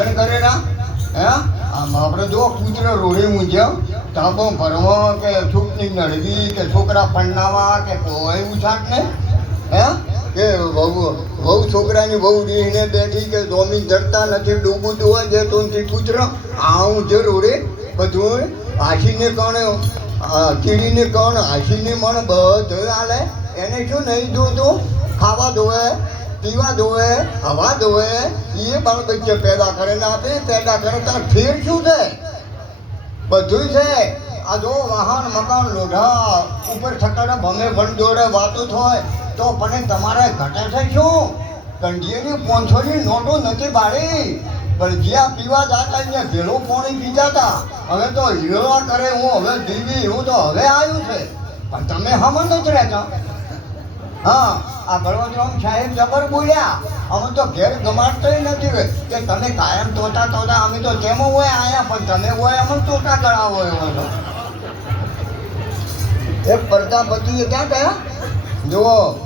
કરેલા હે આમ આપણે જો કૂતરો રોડે મૂંઝ્યો તાબો ભરવો કે છોકરી નડવી કે છોકરા પરણાવા કે કોઈ ઉછાટ ને હે કે વહુ છોકરાની વહુ રીને બેઠી કે જમીન ધરતા નથી ડૂબું જોવા જતો નથી કૂતરો આવું જે રોડે બધું હાસીને કણ કીડીને કણ હાસીને મણ બધું હાલે એને શું નહીં જોતું ખાવા ધોવે પીવા ધોવે હવા ધોવે એ બાળ બચ્ચે પેદા કરીને આપે પેદા કરે તાર ફેર શું છે બધું છે આ જો વાહન મકાન લોઢા ઉપર ઠકાડા ભમે ભણ જોડે વાતો થાય તો પણ તમારે ઘટે છે શું કંઢીની 500ની નોટો નથી બાળી પણ જ્યાં પીવા જતા ત્યાં ભેળો પાણી પીતા હતા હવે તો હીરવા કરે હું હવે દીવી હું તો હવે આવ્યું છે પણ તમે હમ નથી રહેતા હા આ બળવંતરામ સાહેબ જબર બોલ્યા અમે તો ઘેર ગમાડતોય નથી કે તમે કાયમ તોતા તોતા અમે તો તેમ હોય આયા પણ તમે હોય અમે તોતા કરાવો એવો તો એક પ્રજાપતિ ક્યાં ગયા જુઓ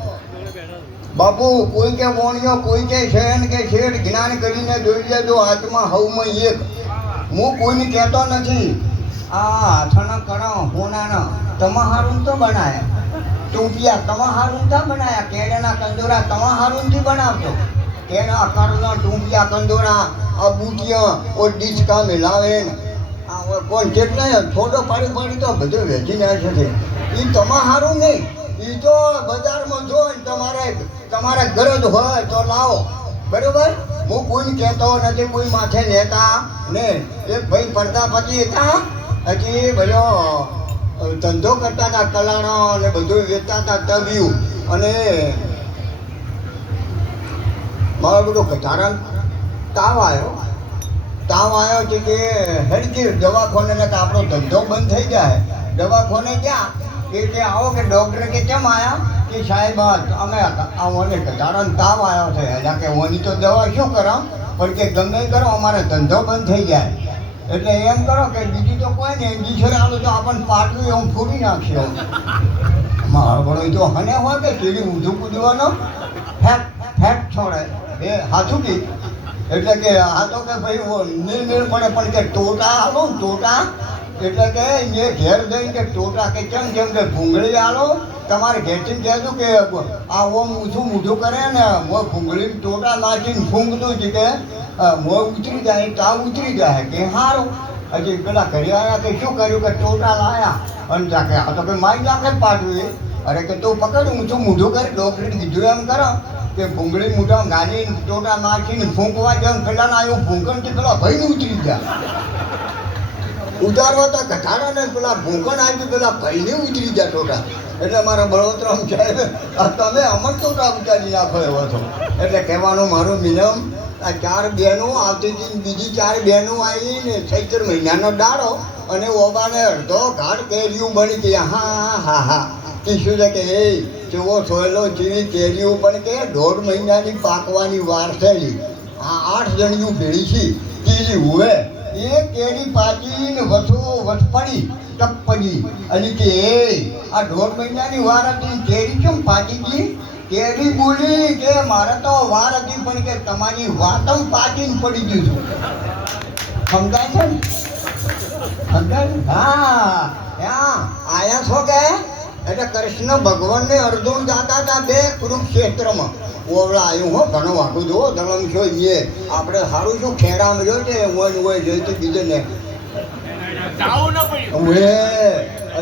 બાપુ કોઈ કે વોણિયો કોઈ કે શેન કે શેઠ જ્ઞાન કરીને જોઈ લેજો આત્મા હવમાં એક હું કોઈને કહેતો નથી આ હાથના કણા હોનાના તમારું તો બનાયા ટૂંપિયા તમારું તા બનાયા કેળાના કંદોરા તમારુંથી બનાવતો કેળા આકારના ટૂંપિયા કંદોરા આ બુટિયા ઓ ડીચકા મિલાવે આ કોઈ કેટલા ફોટો પાડી તો બધું વેચી નાખે છે એ તમારું નહીં એ તો બજારમાં જો તમારે ગરજ હોય તો લાવો બરોબર હું કોઈ કહેતો નથી કોઈ માથે લેતા ને એક ભાઈ પ્રજાપતિ હતા હજી બધો ધંધો કરતા હતા કલાણો અને બધું વેચતા હતા તવ્યું અને મારો બધો કચારણ તાવ આવ્યો છે કે હેડકી દવાખાને ને આપણો ધંધો બંધ થઈ જાય દવાખાને ક્યાં કે આવો કે ડૉક્ટર કે કેમ આવ્યા કે સાહેબ અમે મને કચારણ તાવ આવ્યો છે એટલે કે ઓની તો દવા શું કરો પણ કે ગમે કરો અમારે ધંધો બંધ થઈ જાય એટલે એમ કરો કે બીજું તો કોઈ નહીં બીજું આવું તો આપણને પાટલું એવું ફૂટી નાખશે મારો બળો તો હને હોય કે કેવી ઊંધું કૂદવાનો ફેટ છોડે એ હાથું કી એટલે કે આ તો કે ભાઈ નીર પડે પણ કે ટોટા આલો ને ટોટા એટલે કે એ ઘેર જઈને કે ટોટા કે કેમ કે ભૂંગળી આલો તમારે ઘેરથી કહેતું કે આ ઓમ ઊંચું મૂઠું કરે ને હું ભૂંગળી ટોટા નાખીને ફૂંકતું જ કે મોં ઉતરી જાય તાવ ઉતરી જાય કે સારું હજી પેલા ઘરે આવ્યા કે શું કર્યું કે ટોટા લાયા અને જાકે આ તો કે મારી નાખે જ પાડવું અરે કે તું પકડ ઊંચું મૂઠું કરે ડૉક્ટરે કીધું એમ કરો કે ભૂંગળી મૂઠા ગાડીને ટોટા નાખીને ફૂંકવા જાય પેલાના આવ્યું ભૂંકણથી પેલા ભાઈને ઉતરી ગયા ઉતારવા તો ઘટાડા ને પેલા ભૂંકણ આવ્યું પેલા ભાઈને ઉતરી ગયા ટોટા એટલે મારા બળવંતરામ સાહેબ તમે અમર ટોટા ઉતારી નાખો એવો છો એટલે કહેવાનું મારું મિનિમમ આ 4 બહેનો આવતી હતી બીજી 4 બહેનો આવી ને ચૈત્ર મહિનાનો દાડો અને ઓબાને અડધો ઘાટ કેરીઓ બની ગયા હા કે શું છે કે એ જેવો સોયલો જેવી કેરીઓ પણ કે 1.5 મહિનાની પાકવાની વાર થયેલી આ 8 જણીઓ ભેળી છે કેરી હોય એ કેરી પાકીને વસ પડી ટપ પડી અને કે એ આ 1.5 મહિનાની વાર હતી કેરી કેમ પાકી ગઈ કેરી બોલી કે મારે તો વાર હતી પણ કે તમારી વાતમ પાકીને પડી ગયું છું સમજાય છે ને સમજાય હા આયા છો કે એટલે કૃષ્ણ ભગવાનને અર્જુન જાતા હતા 2 કુરુક્ષેત્રમાં ઓવળા આવ્યું હો ઘણો વાગું જુઓ ધર્મ છો એ આપણે સારું શું ખેડામાં જોયું છે હોય જોઈ તો બીજે ને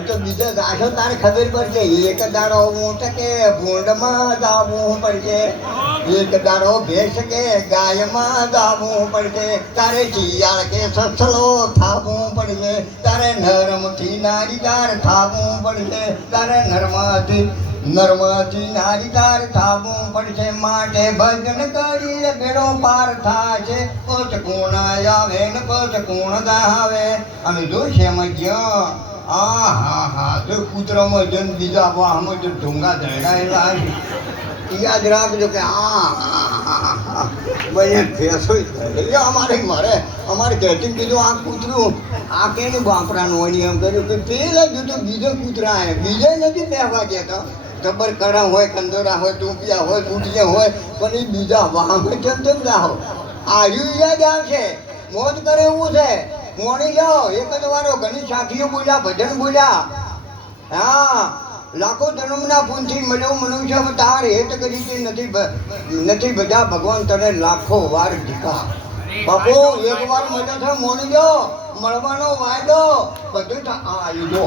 તો બીજો ગાછો તારે ખબર પડશે એક દાડો મોટે કે ભૂંડમાં દાબવું પડશે એક દાડો ભેંસ કે ગાયમાં દાબવું પડશે તારે શિયાળ કે સસલો થાવું પડશે તારે નરમથી નારીદાર થાવું પડશે તારે નર્મથી નારીદાર થાવું પડશે માટે ભજન કરી બેડો પાર થાય પચ કોણ આવે ને પચ કોણ ગાવે અમે જોશે મજ્યા હા તો કૂતરામાં જન બીજા વાહમાં જો ઢોંગા ધડાયેલા યાદ રાખજો કે મને ફેસો અમારે ઘેરથી કીધું આ કૂતરું આ કેને વાપરાનું હોય એમ કર્યું કે પેલા જુદું બીજો કૂતરા આવે બીજે નથી બેસવા દેતા જબર કડા હોય કંદોરા હોય ટૂંપિયા હોય કૂટિયા હોય પણ એ બીજા વાહમાં કેમ ગાહો આયુ યાદ આવશે મોજ કરે એવું છે મોડી જાઓ એક જ વારો ઘણી સાખીઓ બોલ્યા ભજન બોલ્યા હા લાખો જન્મના પુણ્યથી મળ્યો મનુષ્ય તાર હેત કરી તે નથી બધા ભગવાન તને લાખો વાર દીધા બાપુ એક વાર મળ્યો છે મોડી જાઓ મળવાનો વાયદો બધું આવ્યું જો